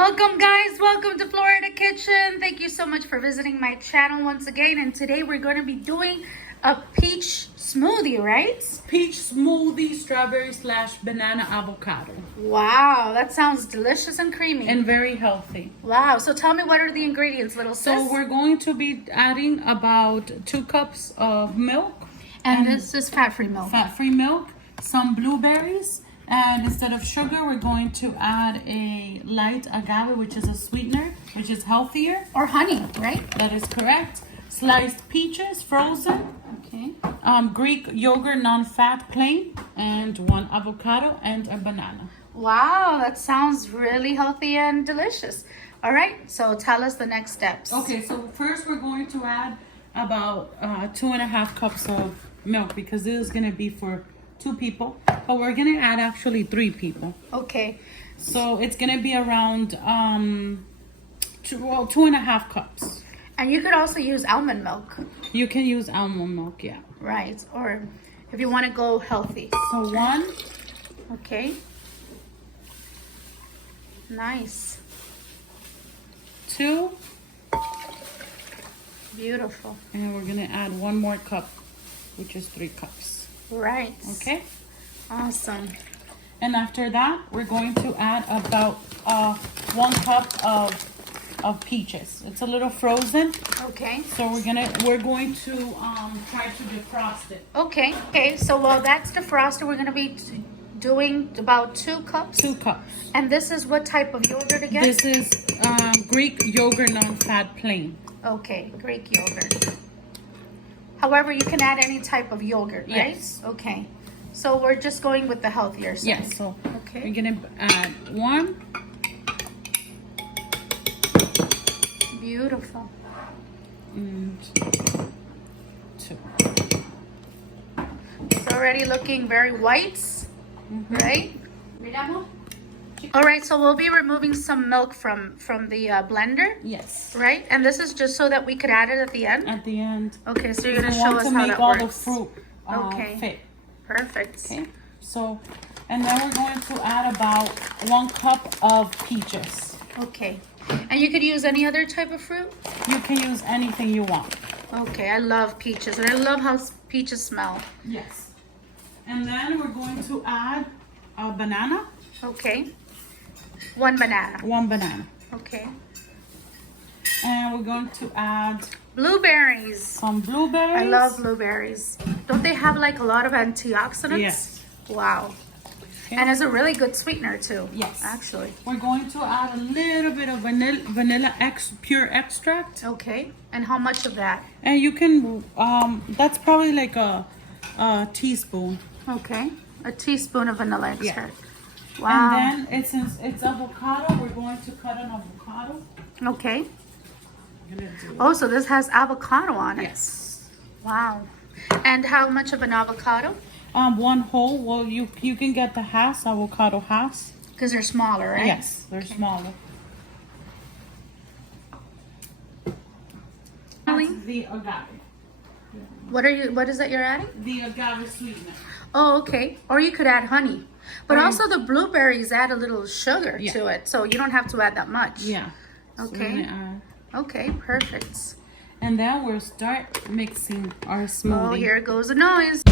Welcome guys, welcome to Florida Kitchen. Thank you so much for visiting my channel once again. And today we're going to be doing a peach smoothie, right? Peach smoothie, strawberry / banana avocado. Wow, that sounds delicious and creamy. And very healthy. Wow, so tell me, what are the ingredients, little sis? So we're going to be adding about 2 cups of milk. And this is fat-free milk. Fat-free milk, some blueberries. And instead of sugar, we're going to add a light agave, which is a sweetener, which is healthier. Or honey, right? That is correct. Sliced peaches, frozen. Okay. Greek yogurt, non-fat, plain. And 1 avocado and a banana. Wow, that sounds really healthy and delicious. All right, so tell us the next steps. Okay, so first we're going to add about 2.5 cups of milk, because this is going to be for 2 people, but we're gonna add actually 3 people. Okay. So it's gonna be around 2.5 cups. And you could also use almond milk. You can use almond milk, yeah. Right, or if you want to go healthy. So 1. Okay. Nice. 2. Beautiful. And we're gonna add 1 more cup, which is 3 cups. Right. Okay. Awesome. And after that, we're going to add about 1 cup of peaches. It's a little frozen. Okay. So we're going to try to defrost it. Okay. Okay. So while that's defrosted, we're gonna be doing about 2 cups. 2 cups. And this is what type of yogurt again? This is Greek yogurt, non-fat, plain. Okay, Greek yogurt. However, you can add any type of yogurt, right? Yes. Okay. So we're just going with the healthier side. Yes. So okay. we're gonna add 1. Beautiful. And 2. It's already looking very white, right? All right, so we'll be removing some milk from the blender. Yes. Right? And this is just so that we could add it at the end? At the end. Okay, so you're going to show us how that all works. the fruit Okay. fit. Perfect. Okay. So, and then we're going to add about 1 cup of peaches. Okay. And you could use any other type of fruit? You can use anything you want. Okay, I love peaches, and I love how peaches smell. Yes. And then we're going to add a banana. Okay. 1 banana. 1 banana. Okay. And we're going to add blueberries. some blueberries. I love blueberries. Don't they have like a lot of antioxidants? Yes. Wow. Okay. And it's a really good sweetener too. Yes. Actually. We're going to add a little bit of vanilla pure extract. Okay. And how much of that? And you can, that's probably like a teaspoon. Okay. A teaspoon of vanilla extract. Yeah. Wow. And then since it's avocado, we're going to cut an avocado. Okay. Oh, so this has avocado on it. Yes. Wow. And how much of an avocado? 1 whole. Well, you can get the avocado halves. Because they're smaller, right? Yes, they're smaller. That's the agave. What is that you're adding? The agave sweetener. Oh, okay. Or you could add honey. But also the blueberries add a little sugar to it. So you don't have to add that much. Yeah. Okay. Okay, perfect. And then we'll start mixing our smoothie. Oh, here goes the noise.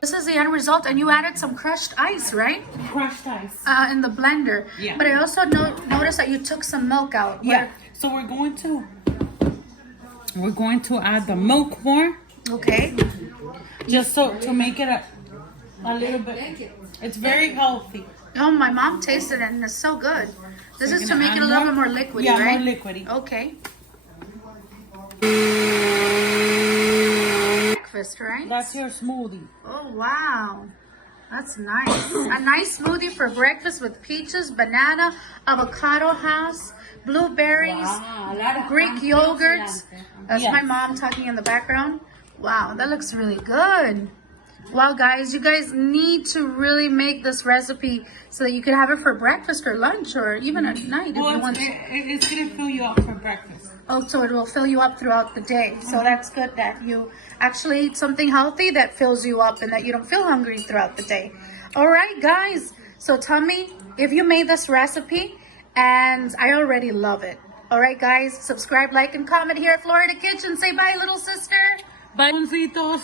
This is the end result, and you added some crushed ice, right? Crushed ice. In the blender. Yeah. But I also noticed that you took some milk out. Yeah. So we're going to add the milk more. Okay. Just so to make it a little bit. It's very healthy. Oh, my mom tasted it and it's so good. This So is to make it a little bit more liquidy, yeah, right? more liquidy. Okay. Breakfast, right? That's your smoothie. Oh, wow. That's nice. A nice smoothie for breakfast with peaches, banana, avocado halves, blueberries, Greek yogurt. That's my mom talking in the background. Wow, that looks really good. Wow, guys, you guys need to really make this recipe so that you can have it for breakfast or lunch or even at night if you want to. It's going to fill you up for breakfast. Oh, so it will fill you up throughout the day. So that's good that you actually eat something healthy that fills you up and that you don't feel hungry throughout the day. All right, guys. So tell me if you made this recipe, and I already love it. All right, guys. Subscribe, like, and comment here at Florida Kitchen. Say bye, little sister. Bye, Moncitos.